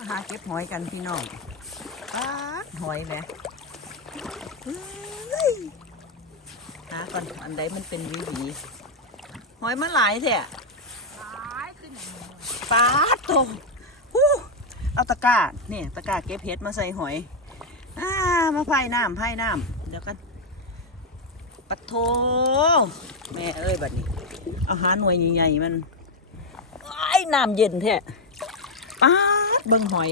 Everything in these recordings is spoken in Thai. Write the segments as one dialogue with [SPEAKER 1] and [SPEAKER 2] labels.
[SPEAKER 1] มาหาเก็บหอยกันพี่น้องป๊าดหอยแหมเฮ้ยหาก่อนอันใดมันเป็นหวีหวีๆหอยมันหลายแท้ป๊าดโตฮู้เอาตะกร้าเนี่ยตะกร้าเก็บเห็ดมาใส่หอยอ่ามาพายน้ำพายน้ำเดี๋ยวกันปัดโทแม่เอ้ยบัดนี้เอาหาหน่วยใหญ่ๆมันไอ้ายน้ำเย็นแท้ ป๊าเบิ่งหอย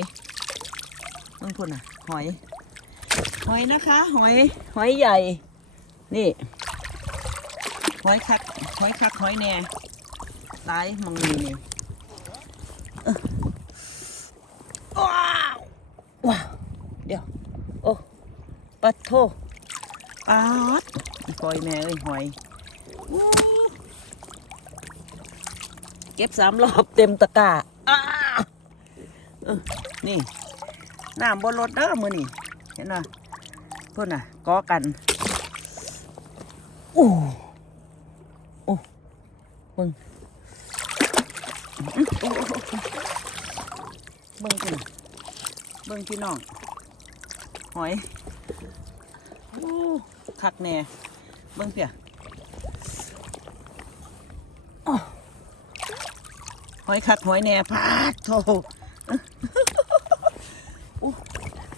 [SPEAKER 1] เบิ่งพุ่นอะ หอย หอยนะคะ หอย หอยใหญ่ นี่ หอยคัก หอยคัก หอยแหน่หลายมองนี่นี่ว้าวว้าวเดี๋ยว โอ้ปัดโทป๊าดอีปล่อยแม่เอ้ยหอยเก็บสามรอบเต็มตะกร้า อ้าเออนี่น้ำบนรถเด้อมือนี่เห็นไหมพุ่นน่ะกอกันโอ้โอ้เบิ่งอื้อโอ้โอ้โอ้เบิ่งพี่น่ะเบิ่งพี่น้องหอยโอ้คักแน่เบิ่งเปียหอยคักหอยแหน่พาดโถอู้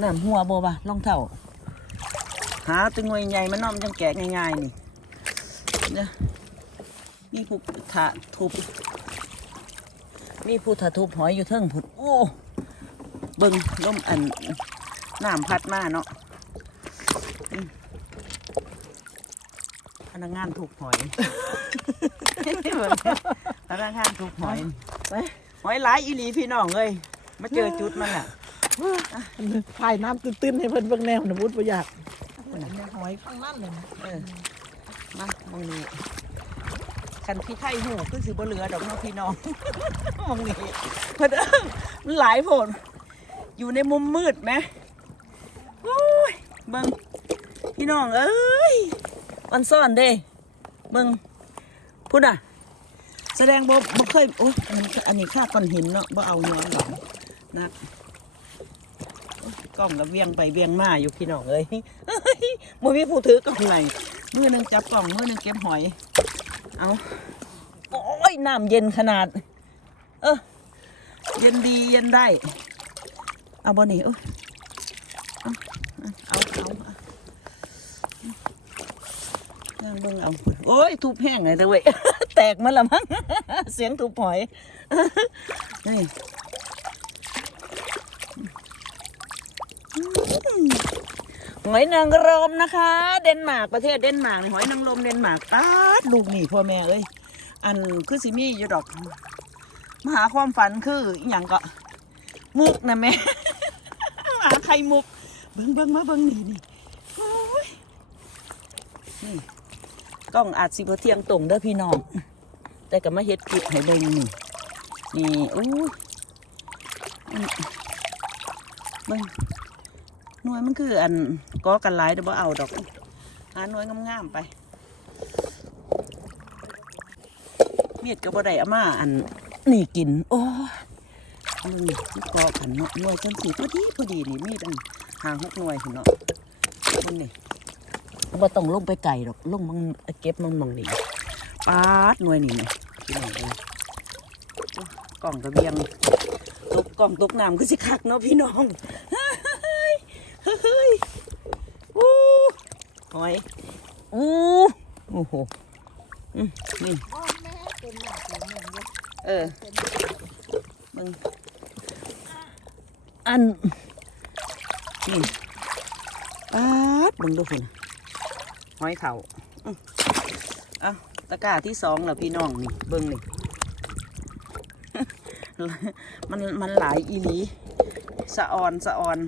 [SPEAKER 1] น้ำหัวโบบ่ะลองเท่า หาตัวงวยใหญ่มันน้อมจังแกะง่ายๆนี่เนี่ยมีผู้ถาทุบมีผู้ถาทุบหอยอยู่เทิงผุดโอ้เบิ่งล่มอันน้ำพัดมาเนาะอืมพนักงานถูกหอยพนักงานถูกหอยไปหอยหลายอีหลีพี่น้องเอ้ย มาเจอจุดมันอะถ่ายน้ำตื้นๆให้เพิ่นเบิ่งแนวนะวุฒิบ่อยากหอยข้างนั่นเลยนะเออมามองนี้คันพี่ไทยหูคือสิบ่เหลือดอกเนาะพี่น้องมองนี้เพิ่นเอิ้งมันหลายโผลอยู่ในมุมมืดไหมโอ้ยเบิ่งพี่น้องเอ้ยมันซ่อนเด้เบิ่งพูดอะ แสดงบ่บ่เคยโอ้ยอันนี้อันนี้ค่าก้อนหินเนาะบ่เอาย้อนหลัง นักกล้องกับเวียงไปเวียงมาอยู่พี่น้องเอ้ยเฮ้ยบ่มีผู้ถือกล้องไหนมือนึงจับกล้องมือนึงเก็บหอย เอาโอ้ยน้ำเย็นขนาด เออเย็นดีเย็นได้ เอาบ่นี่เออาเอาเอาเอานั่งเบิ่งเอาโอ้ยทุบแห้งเลยเด้อเว้ยแตกมาละมั้งเสียงทุบหอยนี่ หอยนางรมนะคะ เดนมาร์กประเทศเดนมาร์กหอยนางรมเดนมาร์กตาดลูกนี่พ่อแม่เอ้ยอันคือสิมีอยู่ดอกมหาความฝันคืออย่างก็มุกนะแม่หาไข่มุกเบิ่งเบิ่งมาเบิ่งนี่นี่โอ้ยนี่กล้องอาจสิบเที่ยงตรงเด้อพี่น้อง แต่ก็มาเฮ็ดคลิปให้เบิ่งนี่นี่อู้เบิ่ง หน่วยมันคืออันก่อกันหลายเดี๋ยวเอาดอกหาหน่วยงามๆไป เมียดก็บ่ได้อามาอันนี่กิน โอ้ยมึงมันก่อกันเนาะหน่วยจังสีพอดีพอดีนี่มีตั้งหางหกหน่วยเห็นเนาะมึงนี่บ่ต้องลงไปไก่ดอกลงมังเก็บมันมองนี่ปาดหน่วยนี่นี่พี่น้องเอ้ยกล่องกระเบียงตกกล่องตกน้ำก็สิคักเนาะพี่น้องเฮ้ยเฮ้ยอู้ห อยอู้โอ้โหอืมนี่เออมึงอันนี่ป๊าดมึงดูคุณหอยเขาอื้อเอาตะกร้าที่สองแล้วพี่น้องนี่เบิ้งนี่มันมันหลายอีหลีสะออนสะออน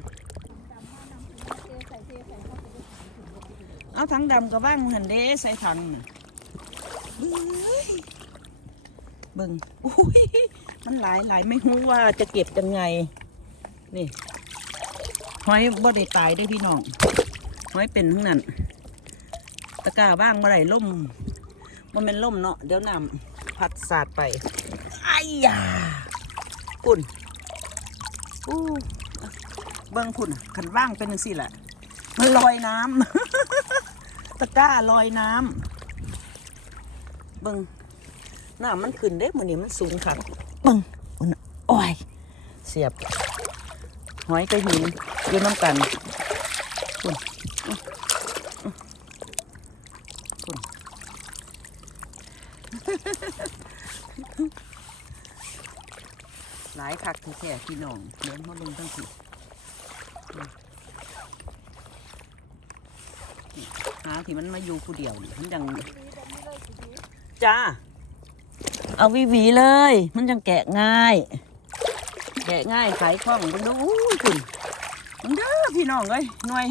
[SPEAKER 1] เอาถังดำกับบ้างเห็นเด้ใส่ถังเบิ่งอุ้ยมันหลายหลายไม่รู้ว่าจะเก็บยังไง นี่หอยบ่ได้ตายได้พี่น้องหอยเป็นทั้งนั้นตะกร้าบ้างเมื่อไหร่ล่มมันเป็นล่มเนาะเดี๋ยวน้ำพัดสาดไปไอ้ยากุ่นอู้เบิ้งคุณขันว่างเป็นจังซี่แหละมันลอยน้ำ ตะกร้าลอยน้ำเบิ้งน้ำมันขึ้นเด้มือนี้มันสูงค่ะเบิ้งอุ่นน่ะโอ้ยเสียบ หอยกระหินอยู่น้ำกันคุณอื้ออื้อคุณหลายคักแท้ๆพี่น้องเลี้ยงมาลงทั้งสิ หาที่มันมาอยู่ผู้เดียวนี่มันยังจ้าเอาวีวีเลย มันยังแกะง่าย แกะง่ายขายคล่องมันดูอู้ยคุณมันเด้อพี่น้องเอ้ยหน่วย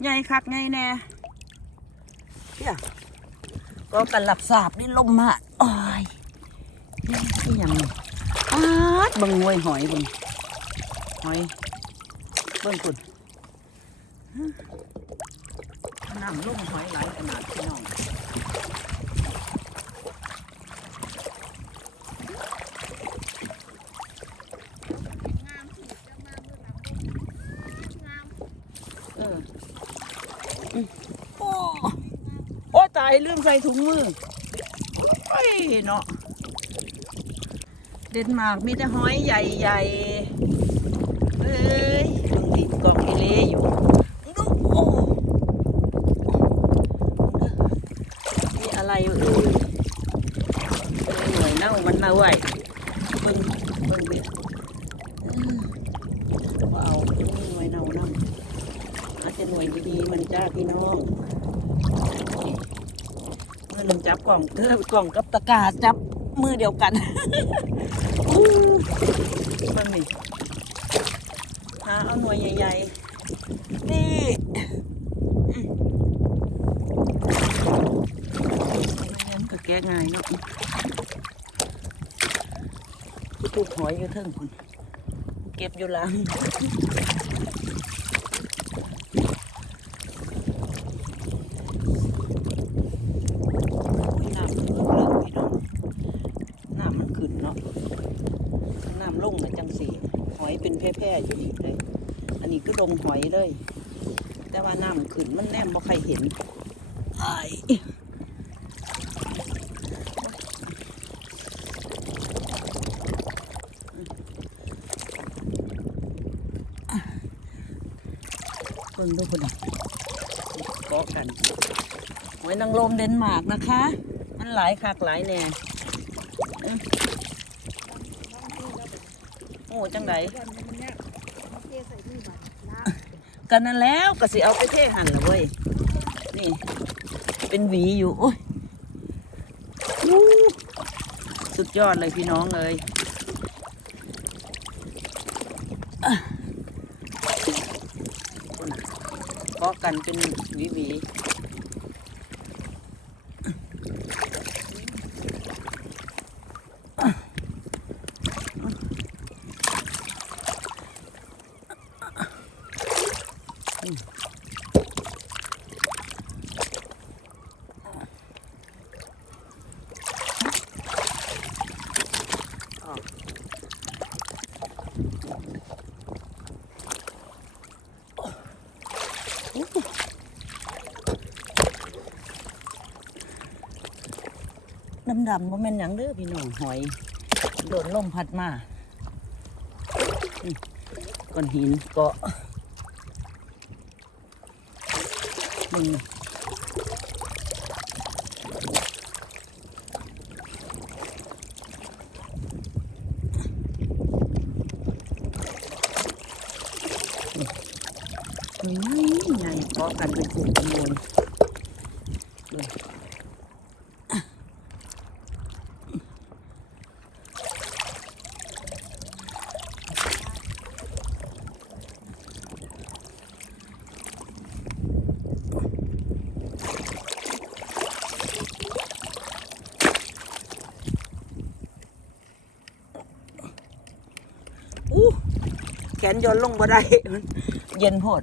[SPEAKER 1] ใหญ่คักใหญ่แน่เพี่ยก็กันหลับสาบนี่ลมมาโอ้ยนี่คือหยังนี่ปาดเบังงวยหอยเบังหอยเบิ่งคุณ น้ำลุ่มหอยไหลขนาดพี่น้องเอออืมโอ้โอ้ตายลืมใส่ถุงมือไอ้ยเนาะ เดนมาร์กมีแต่หอยใหญ่ๆเอ้ยมึงติดกล่องอีเล่อยู่ดูโอ้นี่อะไรเอ้ยหน่วย เน่ามันมาไหวเบิ่งเบิ่งดิอืมว้าวหน่วยเน่าน่าอาจจะหน่วยดีๆมันจ้าพี่น้องเมื่อลืมจับกล่องเธอกล่องกับตะกาจับมือเดียวกันมันนี่หาเอาหน่วยใหญ่ๆนี่อืมมันก็แก้ง่ายเนาะ ปลูกหอยอยู่เทิงคุณเก็บอยู่หลังอุ้ยน้ำเริ่มเริ่มพี่น้องน้ำมันขืนเนาะน้ำลงนะจังสีหอยเป็นแพร่ๆอยู่นี่เลยอันนี้ก็ดงหอยเลย แต่ว่าน้ำขึ้นมันแนมบ่ใครเห็นไอ้ายเพิ่ง ดูคนเกาะกันหอยนางรมเดนมาร์กนะคะ มันหลายคักหลายแน่โอ้จังไดกันนั่นแล้วก็สิเอาไปเทหั่นละเว้ยนี่ เป็นหวีอยู่โอ้ยสุดยอดเลยพี่น้องเลยอะคนน่ะเกาะกันเป็นหวีๆำดำๆบ่แม่นหยังเด้อพี่น้องหอย โดนลมพัดมาก้อนหินเกาะมึงนี่ใหญ่เกาะกันเป็นกลุ่มเป็นมวล ขนย้อนลงบ่ได้เย็นโหด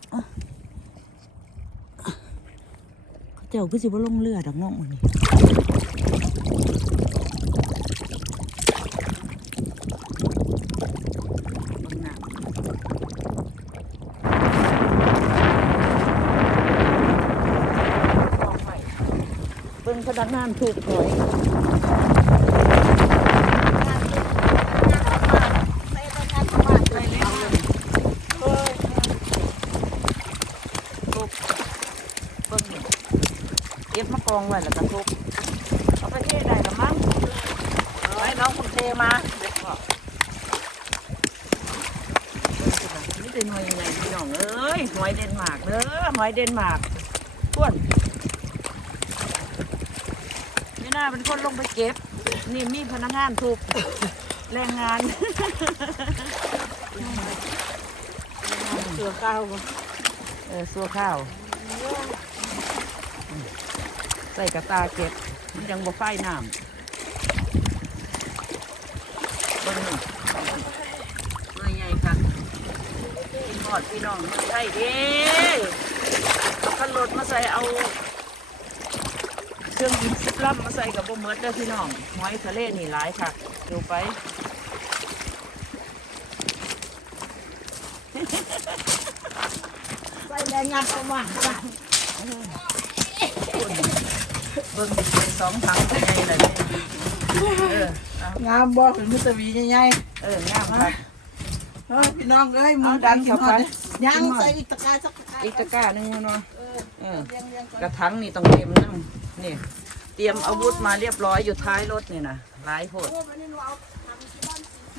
[SPEAKER 1] เจ้าคือสิบ่ลงเลือดอกน้องมันนี่เบิ่งพนักงานถูกหวย องไว้แล้วก็ทุกเอาไปเทได้ละมั้งเอาให้น้องคุณเทมาเด็กบอกนี่เป็นหอยยังไงพี่น้องเอ้ยหอยเดนมาร์กเด้อหอยเดนมาร์กท้วนไม่น่าเป็นคนลงไปเก็บ นี่มีพนักงานถูกแรงงานเสือก้าวเออซัวข้าว ส่กระตาเก็บ มันยังบ่ไฟน้ำเบิ่งนี่มาใหญ่ค่ะกินหอดพี่น้องเมืองไทยเด้เอาขันรถมาใส่เอาเครื่องบินสิบลำมาใส่กับบ่เมิดเด้อพี่น้องหอยทะเลนี่หลายค่ะดูไป
[SPEAKER 2] ใส่แรงงานประมาณ
[SPEAKER 1] จ้ะเบิ่งเป็นสองถังเป็นไงล่เนี่ยเอองามบ่เป็นมุตวีใหญ่เอองามครับเฮ้ยพี่น้องเอ้ยมือดันกินเข้าฮอดไปยังใส่อีกตะกร้าสักตะกร้าอีกตะกร้าหนึงเนาะเออเออเรียงเรียงๆก่อกระถังนี่ต้องเต็มนั่งนี่เตรียมอาวุธมาเรียบร้อยอยู่ท้ายรถนี่นะหลายโพดโอ้วัน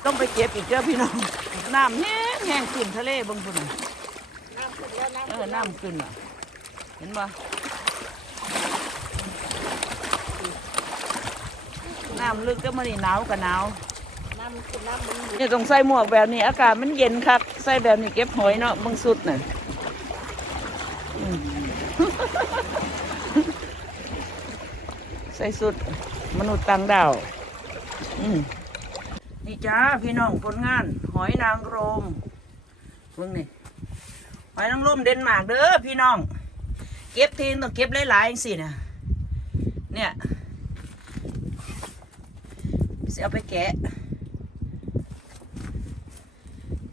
[SPEAKER 1] ต้องไปเก็บอีกเจ้าพี่น้องน้ำแห้งแห้งขึ้นทะเลบางพุ่น
[SPEAKER 2] น้ำขึ้นแล้วน้
[SPEAKER 1] ำเออนแล้วน้ำขึ้นอะเห็นปะ น้ำลึกก็มันนี่หนาวกับหนาวน้ำขึ้นน้ำมันเนี่ยต้องใส่หมวกแบบนี้ อากาศมันเย็นคักใส่แบบนี้เก็บหอยเนาะเบางสุดน่ะใส่สุด มนุษย์ต่างดาวนี่จ้าพี่น้องผลงาน หอยนางรมเบิ่งนี่หอยนางรมเดนมาร์กเด้อพี่น้อง เก็บทีต้องเก็บหลายๆสินี่ยเนี่ย สิเอาไปแกะ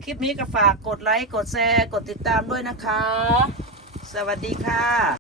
[SPEAKER 1] คลิปนี้ก็ฝากกดไลค์ กดแชร์ กดติดตามด้วยนะคะ สวัสดีค่ะ